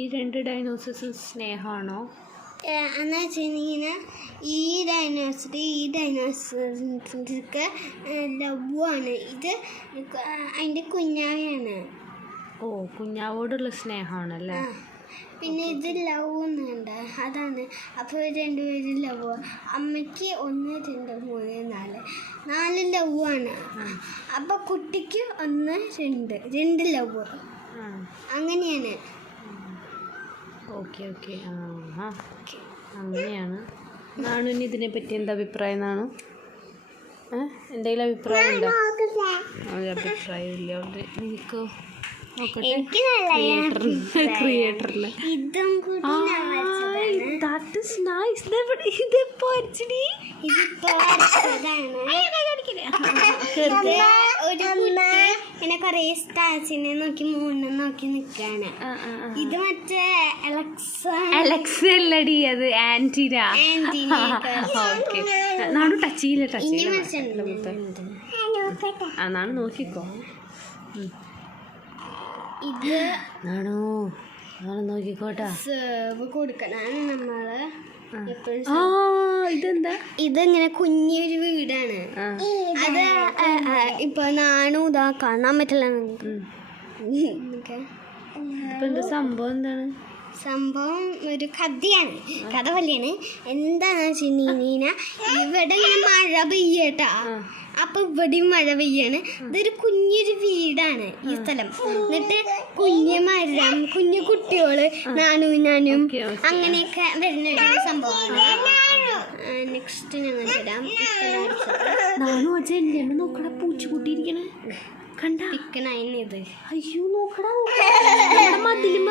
ഈ 2 ഡൈനോസേഴ്സും സ്നേഹമാണോ? എന്ന് വെച്ചിട്ടുണ്ടെങ്കിൽ ഈ ഡൈനോസറിനൊക്കെ ലവാണ്. ഇത് അതിൻ്റെ കുഞ്ഞാവയാണ്. ഓ, കുഞ്ഞാവോടുള്ള സ്നേഹമാണല്ലേ. പിന്നെ ഇത് ലവ് എന്നുണ്ട്, അതാണ്. അപ്പോൾ രണ്ടുപേരും ലവ്. അമ്മയ്ക്ക് 1 2 3 4 ലവാണ്. അപ്പോൾ കുട്ടിക്ക് 1 2 ലവ്, അങ്ങനെയാണ്. Okay okay. അങ്ങനെയാണ്. നാണുവിന് ഇതിനെ പറ്റി എന്താ അഭിപ്രായം? നാണു, എന്തെങ്കിലും അഭിപ്രായം ഉണ്ടോ? അഭിപ്രായം ഇല്ല. നിനക്കോ? ക്രിയേറ്ററിന് ഇതും കൂടി ഇങ്ങനെ കൊറേ സ്റ്റാച്ചിനെ നോക്കി മൂന്നും നോക്കി നിക്കാണ്. ഇത് മറ്റേ അലക്സ അല്ലടി, അത് ആന്റിന. നാണു ടച്ച് ചെയ്യില്ല. നാണു നോക്കിക്കോ. ഇത് നാണു നോക്കിക്കോട്ടാ. സെർവ് കൊടുക്കണം നമ്മള്. ഇതെന്താ? ഇതിങ്ങനെ കുഞ്ഞൊരു വീടാണ്. അത് ഇപ്പൊ നാണു ഇതാ കാണാൻ പറ്റില്ല. എന്താ സംഭവം? എന്താണ് സംഭവം? ഒരു കഥയാണ്, കഥ പോലെയാണ്. എന്താണെന്ന് വെച്ചിട്ടുണ്ടെങ്കിൽ ഇവിടെ ഇങ്ങനെ മഴ പെയ്യട്ടാ. അപ്പൊ ഇവിടെയും മഴ പെയ്യാണ്. ഇതൊരു കുഞ്ഞൊരു വീടാണ് ഈ സ്ഥലം. എന്നിട്ട് കുഞ്ഞു മരം, കുഞ്ഞു കുട്ടികള്, ഞാനും അങ്ങനെയൊക്കെ വരുന്ന ഒരു സംഭവമാണ്. നെക്സ്റ്റ് ഞങ്ങൾ തരാം. നോക്കടാ, പൂച്ചക്കുട്ടിയിരിക്കണേ കണ്ടാ? ഇത് അയ്യോ, നോക്കടാ, മതിലും